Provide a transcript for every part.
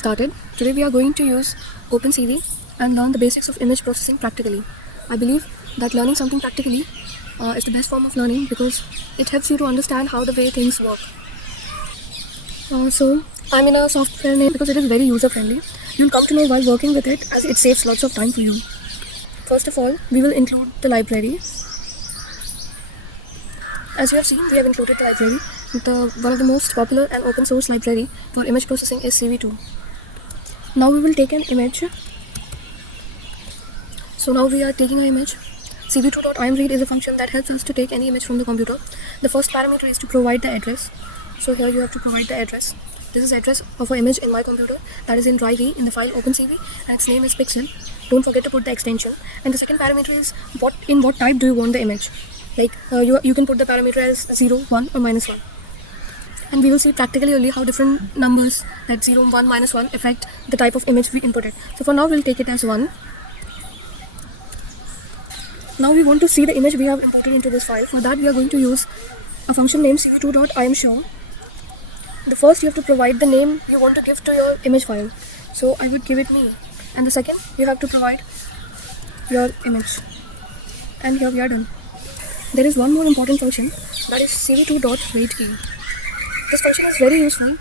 started. Today we are going to use OpenCV and learn the basics of image processing practically. I believe that learning something practically is the best form of learning because it helps you to understand how the way things work. So I'm in a software name because it is very user friendly. You'll come to know while working with it as it saves lots of time for you. First of all, we will include the library. As you have seen, we have included the library. One of the most popular and open source library for image processing is CV2. Now we will take an image. So now we are taking an image. CV2.imread is a function that helps us to take any image from the computer. The first parameter is to provide the address. So here you have to provide the address. This is address of an image in my computer that is in drive E in the file OpenCV and its name is pixel. Don't forget to put the extension. And the second parameter is in what type do you want the image. Like you can put the parameter as 0, 1 or -1. And we will see practically only how different numbers that 0, 1, -1 affect the type of image we inputted. So for now we'll take it as 1. Now we want to see the image we have imported into this file. For that we are going to use a function named cv2.imshow. The first you have to provide the name you want to give to your image file. So I would give it me. And the second you have to provide your image. And here we are done. There is one more important function, that is cv2.waitKey. This function is very useful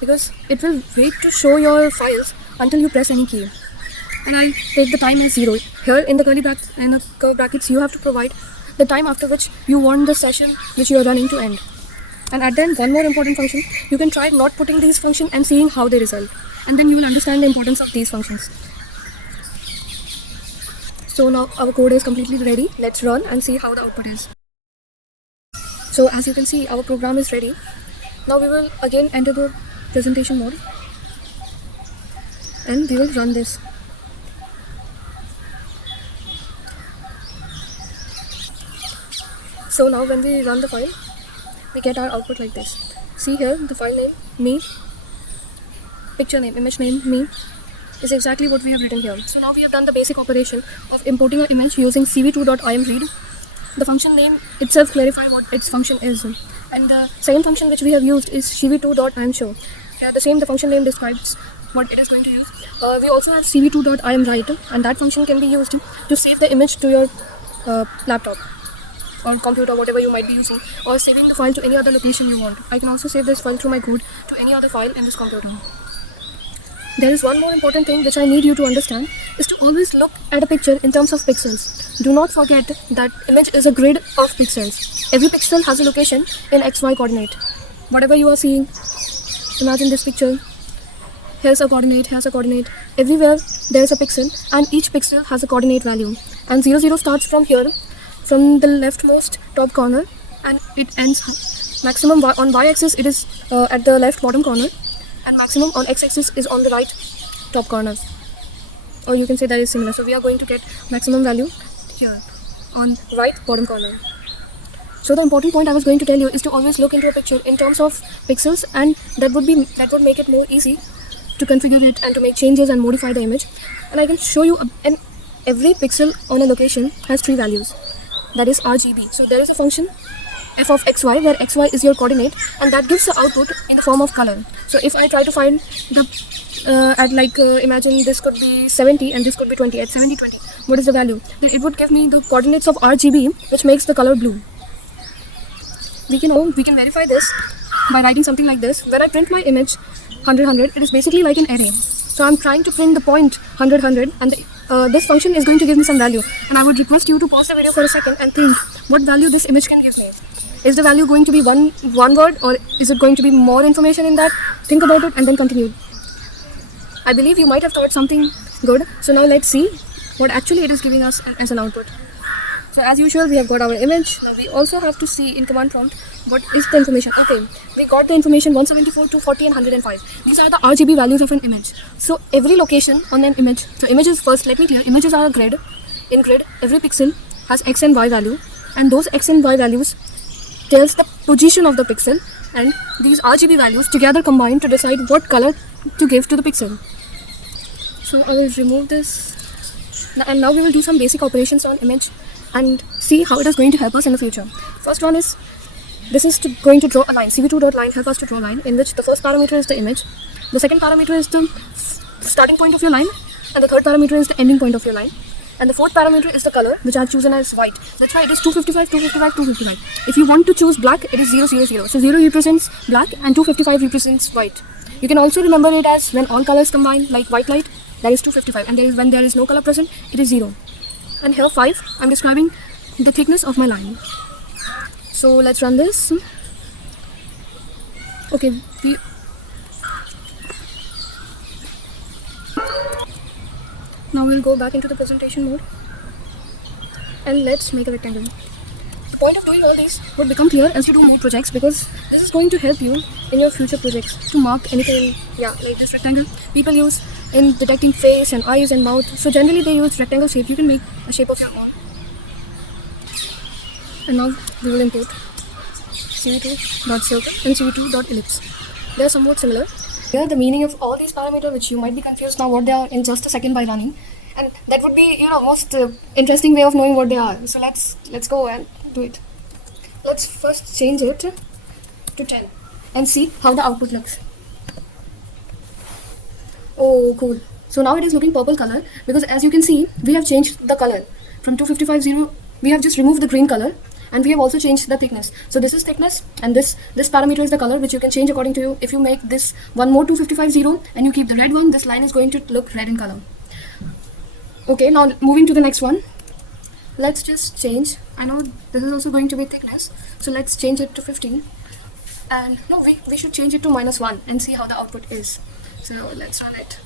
because it will wait to show your files until you press any key. And I'll take the time as 0. Here in the curly brackets you have to provide the time after which you want the session which you are running to end. And at the end, one more important function, you can try not putting these functions and seeing how they result. And then you will understand the importance of these functions. So now our code is completely ready. Let's run and see how the output is. So as you can see, our program is ready. Now we will again enter the presentation mode. And we will run this. So now when we run the file, we get our output like this. See here, the file name, me, picture name, image name, me, is exactly what we have written here. So now we have done the basic operation of importing an image using cv2.imread. The function name itself clarifies what its function is. And the second function which we have used is cv2.imshow. Yeah, the function name describes what it is going to use. We also have cv2.imwrite, and that function can be used to save the image to your laptop or computer, whatever you might be using, or saving the file to any other location you want. I can also save this file through my code to any other file in this computer. There is one more important thing which I need you to understand, is to always look at a picture in terms of pixels. Do not forget that image is a grid of pixels. Every pixel has a location in XY coordinate. Whatever you are seeing, imagine this picture. Here's a coordinate, here's a coordinate. Everywhere there is a pixel and each pixel has a coordinate value. And 0, starts from here, from the leftmost top corner, and it ends maximum on y-axis it is at the left bottom corner, and maximum on x-axis is on the right top corner, or you can say that is similar. So we are going to get maximum value here on right bottom corner. So the important point I was going to tell you is to always look into a picture in terms of pixels, and that would make it more easy to configure it and to make changes and modify the image. And I can show you every pixel on a location has 3 values. That is RGB. So there is a function f of xy where xy is your coordinate, and that gives the output in the form of color. So if I try to find the imagine this could be 70 and this could be 20. At 70, 20, what is the value? Then it would give me the coordinates of RGB, which makes the color blue. We can verify this by writing something like this. When I print my image 100, 100, it is basically like an array. So I'm trying to print the point 100, 100, and this function is going to give me some value. And I would request you to pause the video for a second and think what value this image can give me. Is the value going to be one word, or is it going to be more information in that? Think about it and then continue. I believe you might have thought something good. So now let's see what actually it is giving us as an output. So as usual, we have got our image. Now we also have to see in command prompt what is the information. Okay, we got the information 174, 240 and 105. These are the RGB values of an image. So every location on an image, so images first, let me clear, images are a grid. In grid, every pixel has X and Y value, and those X and Y values tells the position of the pixel, and these RGB values together combine to decide what color to give to the pixel. So I will remove this, and now we will do some basic operations on image and see how it is going to help us in the future. First one is, this is going to draw a line. cv2.line help us to draw a line in which the first parameter is the image The second parameter is the starting point of your line, and the third parameter is the ending point of your line. And the fourth parameter is the color, which I have chosen as white. That's why it is 255, 255, 255. If you want to choose black, it is 0, 0, 0. So 0 represents black and 255 represents white. You can also remember it as when all colors combine, like white light, that is 255. And when there is no color present, it is 0. And here 5, I'm describing the thickness of my line. So let's run this. Okay, now we'll go back into the presentation mode and let's make a rectangle. The point of doing all these would become clear as you do more projects, because this is going to help you in your future projects to mark anything. Yeah, like this rectangle people use in detecting face and eyes and mouth. So generally they use rectangle shape. You can make a shape of your own. And now we will import cv2.circle and cv2.ellipse. They are somewhat similar. Here the meaning of all these parameters, which you might be confused now what they are in just a second by running, and that would be most interesting way of knowing what they are. So let's go and do it. Let's first change it to 10 and see how the output looks. Oh, cool. So now it is looking purple color, because as you can see, we have changed the color from 255.0. We have just removed the green color, and we have also changed the thickness. So this is thickness, and this parameter is the color, which you can change according to you. If you make this one more 255.0 and you keep the red one, this line is going to look red in color. Okay, now moving to the next one. Let's just change. I know this is also going to be thickness, so let's change it to 15. And no, we should change it to -1 and see how the output is. So let's run it.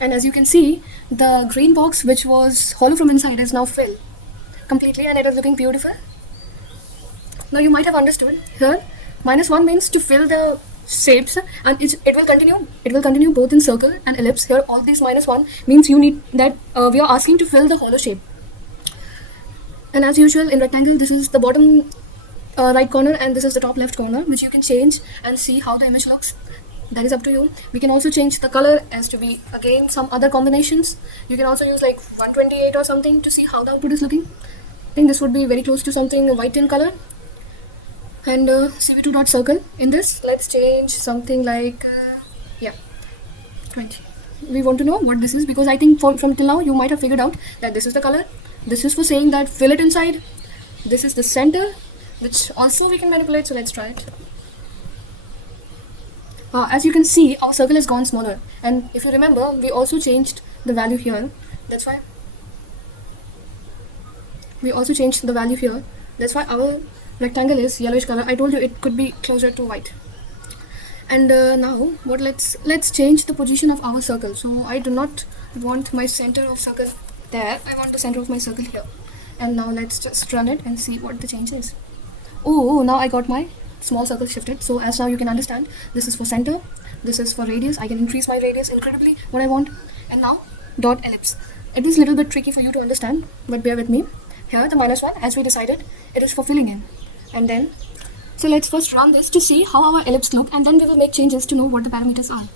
And as you can see, the green box, which was hollow from inside, is now filled completely, and it is looking beautiful. Now you might have understood here, -1 means to fill the shapes, and it will continue both in circle and ellipse. Here all these -1 means you need that we are asking to fill the hollow shape. And as usual in rectangle, this is the bottom right corner and this is the top left corner, which you can change and see how the image looks. That is up to you. We can also change the color as to be again some other combinations. You can also use like 128 or something to see how the output is looking. I think this would be very close to something white in color. And cv2.circle. In this, let's change something like 20. We want to know what this is, because I think from till now you might have figured out that this is the color. This is for saying that fill it inside. This is the center, which also we can manipulate. So let's try it. As you can see, our circle has gone smaller, and if you remember, we also changed the value here. That's why we also changed the value here. That's why our rectangle is yellowish color. I told you it could be closer to white. And now let's change the position of our circle. So I do not want my center of circle there. I want the center of my circle here. And now let's just run it and see what the change is. Oh, now I got my small circle shifted. So as now you can understand, this is for center, this is for radius. I can increase my radius incredibly what I want. And now dot ellipse. It is a little bit tricky for you to understand, but bear with me. Here the -1, as we decided, it is for filling in. And then so let's first run this to see how our ellipse look, and then we will make changes to know what the parameters are.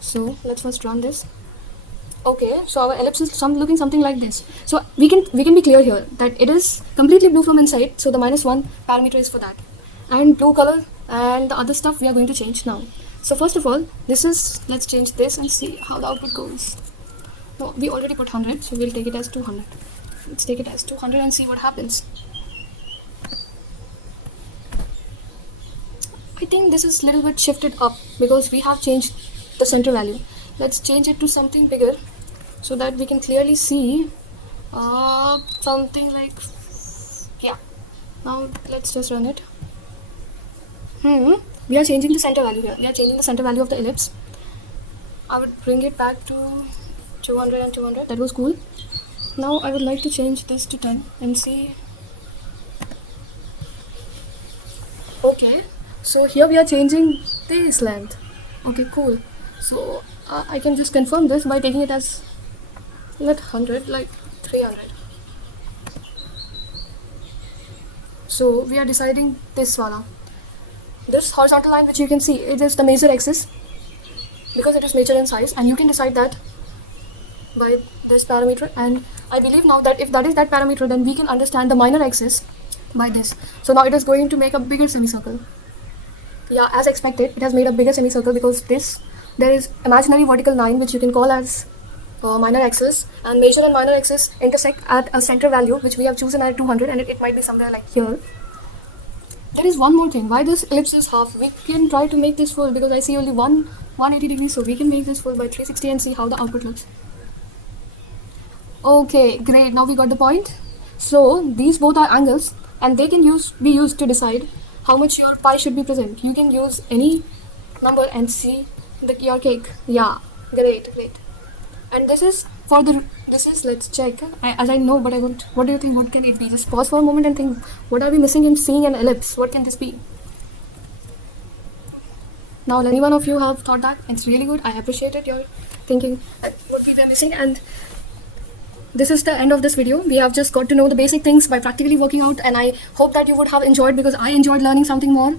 So let's first run this. Okay, so our ellipse is looking something like this. So we can be clear here that it is completely blue from inside, so the -1 parameter is for that. And blue color and the other stuff we are going to change now. So first of all, let's change this and see how the output goes. No, we already put 100, so we'll take it as 200. Let's take it as 200 and see what happens. I think this is a little bit shifted up because we have changed the center value. Let's change it to something bigger so that we can clearly see something like, yeah. Now let's just run it. We are changing the center value here. We are changing the center value of the ellipse. I would bring it back to 200 and 200. That was cool. Now I would like to change this to 10 and see. Okay, so here we are changing this length. Okay, cool. So I can just confirm this by taking it as not 100, like 300. So we are deciding this wala. This horizontal line, which you can see, it is the major axis because it is major in size, and you can decide that by this parameter. And I believe now that if that is that parameter, then we can understand the minor axis by this. So now it is going to make a bigger semicircle. Yeah, as expected, it has made a bigger semicircle because there is imaginary vertical line which you can call as minor axis, and major and minor axis intersect at a center value which we have chosen at 200, and it might be somewhere like here. There is one more thing. Why this ellipse is half? We can try to make this full because I see only 180 degrees, so we can make this full by 360 and see how the output looks. Okay, great. Now we got the point. So these both are angles, and they can be used to decide how much your pie should be present. You can use any number and see your cake. Yeah, great. And this is let's check. As I know, but I won't. What do you think? What can it be? Just pause for a moment and think. What are we missing in seeing an ellipse? What can this be? Now, any one of you have thought that? It's really good. I appreciate it. You're thinking what we were missing, and this is the end of this video. We have just got to know the basic things by practically working out, and I hope that you would have enjoyed because I enjoyed learning something more.